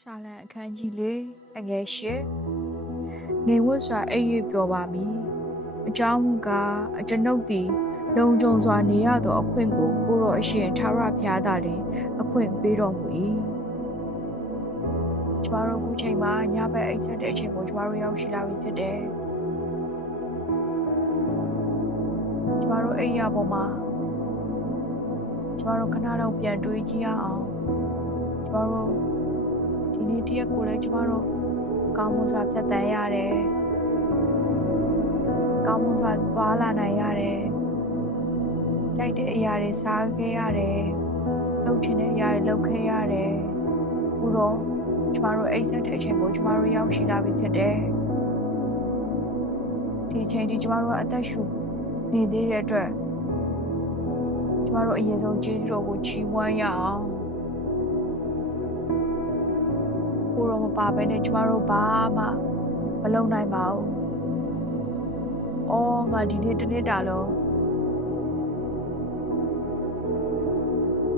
စာလံအခန်းကြီးလေးအငယ်၈နေဝတ်စွာအိပ်၍ပျော်ပါမည်အကြောင်းမူကားအကျွန်ုပ်သည်လုံခြုံစွာနေရသောအခွင့်ကိုကိုရောအရှင်ထာဝရဘုရားသာလျှင်အခွင့်ပေးတော်မူ၏ကျမတို့အခုချိန်မှာညဘက်အိပ်ဆက်တဲ့အချိန်ကိုကျမတို့ရောက်ရှိလာပြီဖြစ်တယ်ကျမတို့အိပ်ရပေါ်မှာကျမတို့ခဏတော့ပြန်တွေးကြည့်ရအောင်ကျမတို့ဒီနေ့တရက်ကိုလည်းကျမတို့ကောင်းမွန်စွာဖြတ်သန်းရတယ်ကောင်းမွန်စွာသွားလာနိုင်ရတယ်ကြိုက်တဲ့အရာတွေစားခဲ့ရတယ်လုပ်ချင်တဲ့အရာတွေလုပ်ခဲ့ရတယ်အခုတော့ကျမတို့အိပ်ဆက်တဲ့အချိန်ကိုကျမတို့ရောက်ရှိလာပြီဖြစ်တယ်ဒီအချိန်ဒီကျမတို့ကအသက်ရှူနေသေးတဲ့အတွက်ကျမတို့အရင်ဆုံးကျေးဇူးတော်ကိုချီးမွမ်းရအောင်ကိုရောမပါဘဲနဲ့ကျမတို့ဘာမှမလုပ်နိုင်ပါဘူး။အော်ငါဒီနေ့တစ်နေ့တာလုံး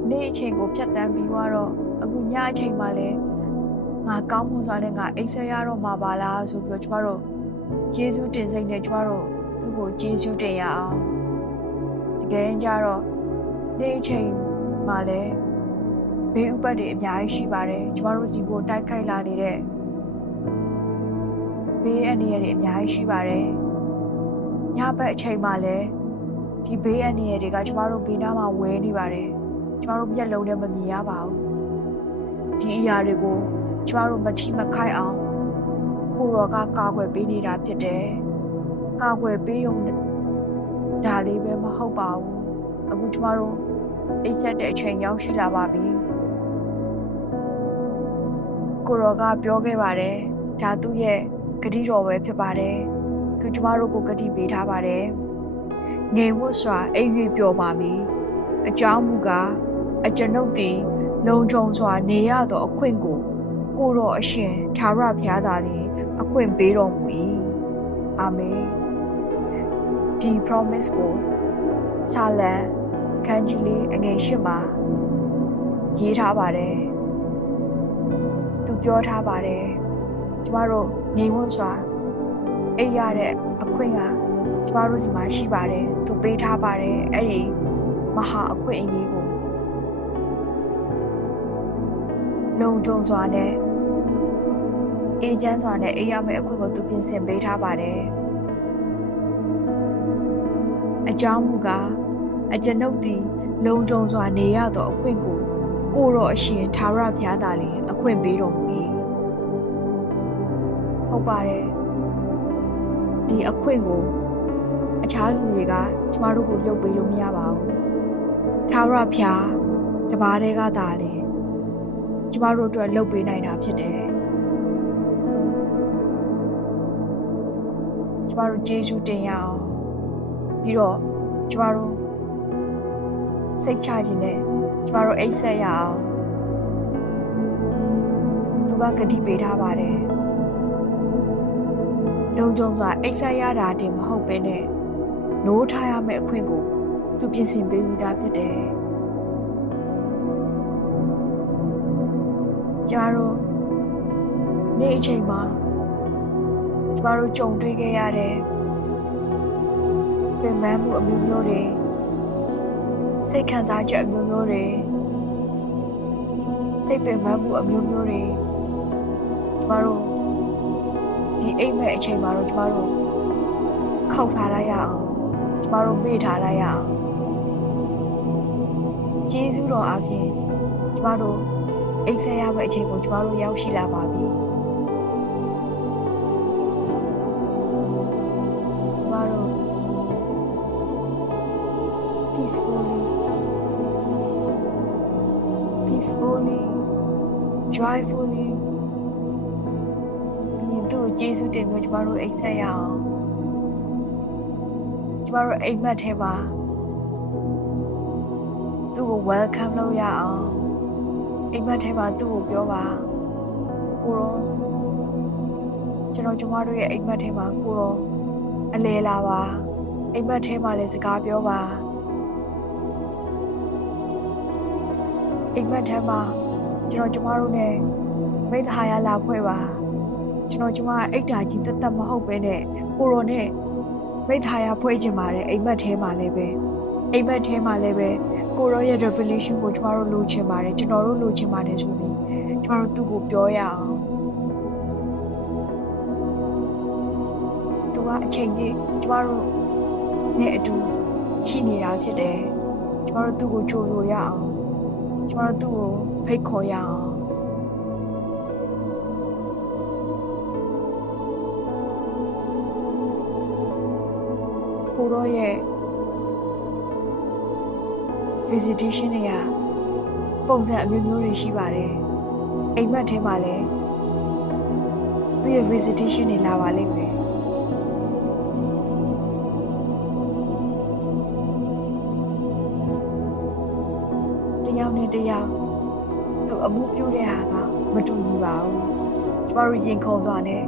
နေ့အချိန်ကိုဖြတ်တန်းပြီးတော့အခုညအချိန်မှလည်းငါကောင်းမွန်စွာနဲ့ငါအိပ်ဆက်ရတော့မှာပါလားဆိုပြီးတော့ကျမတို့ကျေးဇူးတင်စိတ်နဲ့ကျမတို့သူ့ကိုကျေးဇူးတင်ရအောင်။တကယ်ရင်ကျတော့နေ့အချိန်မှလည်းဘေးဥပတ်တွေအများကြီးရှိပါတယ်ကျမတို့စီကိုတိုက်ခိုက်လာနေတဲ့ဘေးအန္တရာယ်တွေအများကြီးရှိပါတယ်ညဘက်အချိန်မှလည်းဒီဘေးအန္တရာယ်တွေကကျမတို့ဘေးနားမှာဝဲနေပါတယ်ကျမတို့မျက်လုံးနဲ့မမြင်ရပါဘူးဒီအရာတွေကိုကျမတို့မထိမခိုက်အောင်ကိုရောကကာကွယ်ပေးနေတာဖြစ်တယ်ကာကွယ်ပေးုံဒါလေးပဲမဟုတ်ပါဘူးအခုကျမတို့အိပ်ဆက်တဲ့အချိန်ရောက်ရှိလာပါပြီကိုရောကပြောခဲ့ပါတယ်ဒါသူ့ရဲ့ဂတိတော်ပဲဖြစ်ပါတယ်သူကျမတို့ကိုဂတိပေးထားပါတယ်နေဝတ်စွာအိပ်၍ပျော်ပါမည်အကြောင်းမူကားအကျွန်ုပ်သည်လုံခြုံစွာနေရသောအခွင့်ကိုကိုရောအရှင်ထာဝရဘုရားသာလျှင်အခွင့်ပေးတော်မူ၏အာမင်ဒီ promise ကိုစာလံခန်းကြီးလေးအငယ်၈မှာရေးထားပါတယ်သူပြောထားပါတယ်ကျမတို့နေဝတ်စွာအိပ်ရတဲ့အခွင့်ကကျမတို့စီမှာရှိပါတယ်သူပေးထားပါတယ်အဲ့ဒီမဟာအခွင့်အရေးကိုလုံခြုံစွာနဲ့အေဂျင့်စွာနဲ့အိပ်ရမယ့်အခွင့်ကိုသူပြင်ဆင်ပေးထားပါတယ်အကြောင်းမူကားအကျွန်ုပ်သည်လုံခြုံစွာနေရသောအခွင့်ကိုကိုရောအရှင်ထာဝရဘုရားသာလျှင်အခွင့်ပေးတော်မူ၏ဟုတ်ပါတယ်ဒီအခွင့်ကိုအခြားလူတွေကကျမတို့ကိုလုပ်ပေးလို့မရပါဘူးထာဝရဘုရားတပါးတည်းကသာလျှင်ကျမတို့အတွက်လုပ်ပေးနိုင်တာဖြစ်တယ်ကျမတို့ကျေးဇူးတင်ရအောင်ပြီးတော့ကျမတို့စိတ်ချခြင်းနဲ့ကျမတို့အိပ်ဆက်ရအောင်သူကဂတိပေးထားပါတယ်လုံခြုံစွာအိပ်ဆက်ရတာတင်မဟုတ်ပဲနဲ့နိုးထားရမယ့်အခွင့်ကိုသူပြင်ဆင်ပေးပြီးသားဖြစ်တယ်ကျမတို့နေ့အချိန်မှာကျမတို့ကြုံတွေ့ခဲ့ရတဲ့ပင်ပန်းမှုအမျိုးမျိုးတွေစိတ်ခံစားချက်အမျိုးမျိုးတွေစိတ်ပင်ပန်းမှုအမျိုးမျိုးတွေကျမတို့ဒီအိမ်မဲ့အချိန်မှာတော့ကျမတို့ခောက်ထားလိုက်ရအောင်ကျမတို့မေ့ထားလိုက်ရအောင်ကျေးဇူးတော်အပြင်ကျမတို့အိပ်ဆက်ရမယ့်အချိန်ကိုကျမတို့ရောက်ရှိလာပါပြီကျမတို့ peacefully joyfully ဒီသူ့ကျေးဇူးတင်ပြီးကျမတို့အိပ်ဆက်ရအောင်ကျမတို့အိမ်မက်ထဲမှာသူ့ကို welcome လုပ်ရအောင်အိမ်မက်ထဲမှာသူ့ကိုပြောပါကိုရောကျမတို့ရဲ့အိမ်မက်ထဲမှာကိုရောအလဲလာပါအိမ်မက်ထဲမှာလည်းစကားပြောပါအိမ်မက်ထဲမှာကျမတို့နဲ့ မိသားရလာဖွဲ့ပါကျွန်တော်ကျမအိတ်တာကြီးတက်တက်မဟုတ်ပဲနဲ့ကိုရောနဲ့မိသားရဖွဲ့ချင်ပါတယ်အိမ်မက်ထဲမှာလည်းပဲအိမ်မက်ထဲမှာလည်းပဲကိုရောရဲ့ revelation ကိုကျမတို့လိုချင်ပါတယ်ကျွန်တော်တို့လိုချင်ပါတယ်ဆိုပြီးကျမတို့သူ့ကိုပြောရအောင်သူကအချိန်ကြီးကျမတို့နဲ့အတူရှိနေတာဖြစ်တယ်ကျမတို့သူ့ကိုကြိုဆိုရအောင်ကျမတို့သူ့ကိုဖိတ်ခေါ်ရအောင်ကိုရောရဲ့ visitation တွေကပုံစံအမျိုးမျိုးတွေရှိပါတယ်အိမ်မက်ထဲမှာလည်းသူ့ရဲ့ visitation တွေလာပါလိမ့်မယ်တယောက်နဲ့တယောက်သူအမှုပြုတဲ့ဟာကမတူညီပါဘူးကျမတို့ရင်ခုန်စွာနဲ့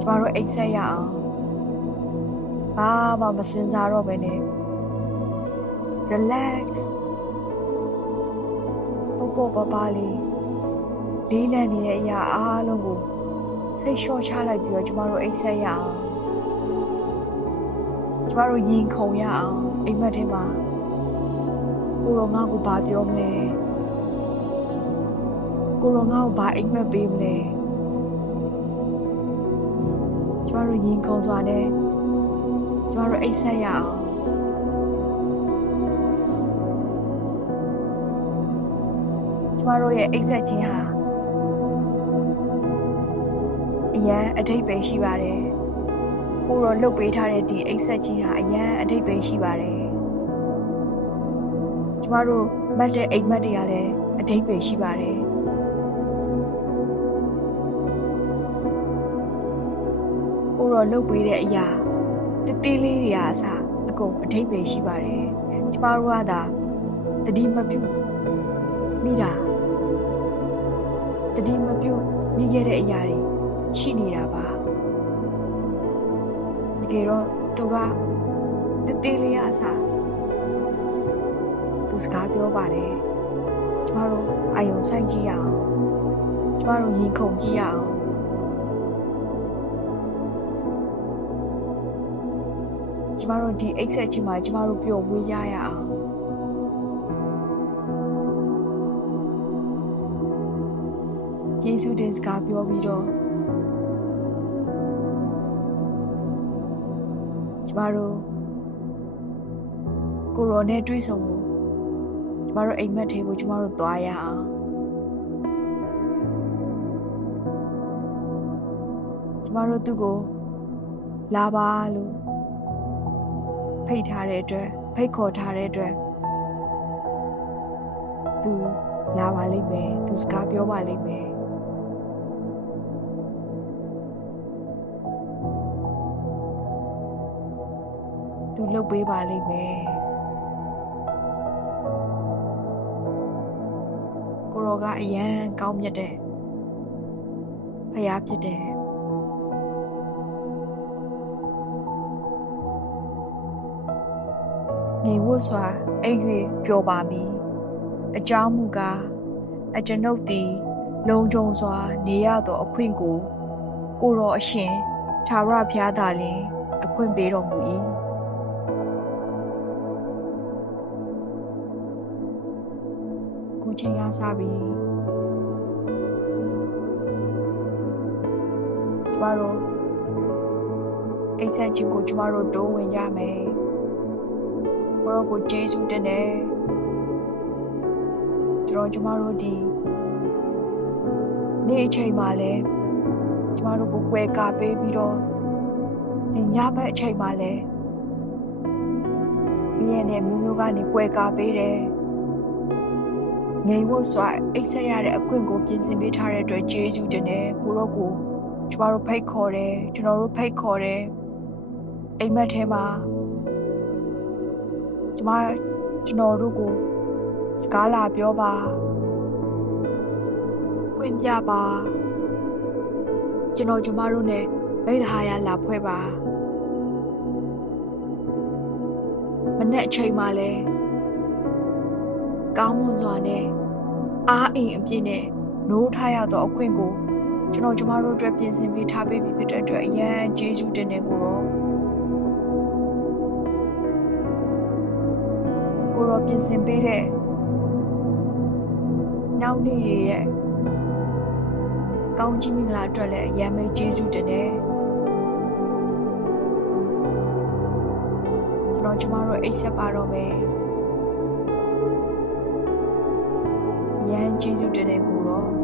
ကျမတို့အိတ်ဆက်ရအောင်ဘာမှမစင်စားတော့ပဲနဲ့ relax ပေါ်ပါပါလေးလေးလံနေတဲ့အရာအားလုံးကိုစိတ်လျှော့ချလိုက်ပြီးတော့ကျမတို့အိတ်ဆက်ရအောင်ကျမတို့ရင်ခုန်ရအောင်အိမ်မက်ထဲမှာကိုရောငါ့ကိုဘာပြောမလဲကိုရောငါ့ကိုဘာအိမ်မက်ပေးမလဲကျမတို့ရင်ခုန်စွာနဲ့ကျမတို့အိတ်ဆက်ရအောင်ကျမတို့ရဲ့အိတ်ဆက်ခြင်းဟာအရန်အဓိပ္ပာယ်ရှိပါတယ်ကိုရောလှုပ်ပေးထားတဲ့ဒီအိတ်ဆက်ခြင်းဟာအရန်အဓိပ္ပာယ်ရှိပါတယ်ကျမတို့မှတ်တဲ့အိမ်မက်တွေကလည်းအဓိပ္ပာယ်ရှိပါတယ်ကိုရောလှုပ်ပေးတဲ့အရာတတိလေးတွေအားစအကုန်အဓိပ္ပာယ်ရှိပါတယ်ကျမတို့ကသာတတိမပြုမိတာတတိမပြုမိခဲ့တဲ့အရာတွေရှိနေတာပါတကယ်တော့သူကတတိလေးအားစသူစကားပြောပါတယ်ကျမတို့အာယုံဆိုင်ကြည့်ရအောင်ကျမတို့ရင်ခုန်ကြည့်ရအောင်ကျမတို့ဒီအိတ်ဆက်ချင်းမှာကျမတို့ပျော်မွေးရအောင်ယေရှုတင်စကားပြောပြီးတော့ကျမတို့ကိုရောနဲ့တွေ့ဆုံမှုကျမတို့အိမ်မက်ထဲကိုကျမတို့သွားရအောင်ကျမတို့သူ့ကိုလာပါလို့ဖိတ်ထားတဲ့အတွက်ဖိတ်ခေါ်ထားတဲ့အတွက်သူလာပါလိမ့်မယ်သူစကားပြောပါလိမ့်မယ်သူလှုပ်ပေးပါလိမ့်မယ်ကိုရောကအရန်ကောင်းမြတ်တဲ့ဖယားဖြစ်တယ်နေဝတ်စွာအိပ်၍ပျော်ပါမည်အကြောင်းမူကားအကျွန်ုပ်သည်လုံခြုံစွာနေရသောအခွင့်ကိုကိုရောအရှင်ထာဝရဘုရားသာလျှင်အခွင့်ပေးတော်မူ၏ခုချိန်ရစားပြီကျမတို့အိတ်ဆက်ခြင်းကိုကျမတို့တိုးဝင်ကြမယ်ကိုရောကိုကျေးဇူးတင်တယ်ကျမတို့ဒီနေ့အချိန်မှာလဲကျမတို့ကိုကွယ်ကာပေးပြီးတော့ဒီညဘက်အချိန်မှာလဲပြီးရတဲ့မျိုးမျိုးကနေကွယ်ကာပေးတယ်ငြိမ်ဖို့စွာအိတ်ဆက်ရတဲ့အခွင့်ကိုပြင်ဆင်ပေးထားတဲ့အတွက်ကျေးဇူးတင်တယ်ကိုရောကိုကျမတို့ဖိတ်ခေါ်တယ်ကျွန်တော်တို့ဖိတ်ခေါ်တယ်အိမ်မက်ထဲမှာကျွန်တော်တို့ကိုစကားလာပြောပါဖွင့်ပြပါကျွန်တော်ကျမတို့နဲ့မိသားရလာဖွဲ့ပါမနေ့အချိန်မှလဲကောင်းမွန်စွာနဲ့အားအိမ်အပြည့်နဲ့ နိုးထားရတော့အခွင့်ကိုကျွန်တော်ကျမတို့အတွက်ပြင်ဆင်ပေးထားပေးပြီဖြစ်တဲ့အတွက်အရန်ကျေးဇူးတင်နေကိုတော့ပြင်ဆင်ပေးတဲ့နောက်နေ့ရဲ့ကောင်းကြီးမင်္ဂလာအတွက်လည်းအရန်ပဲကျေးဇူးတင်တယ်ကျမတို့အိတ်ဆက်ပါတော့မယ်ရန်ကျေးဇူးတင်နေကိုတော့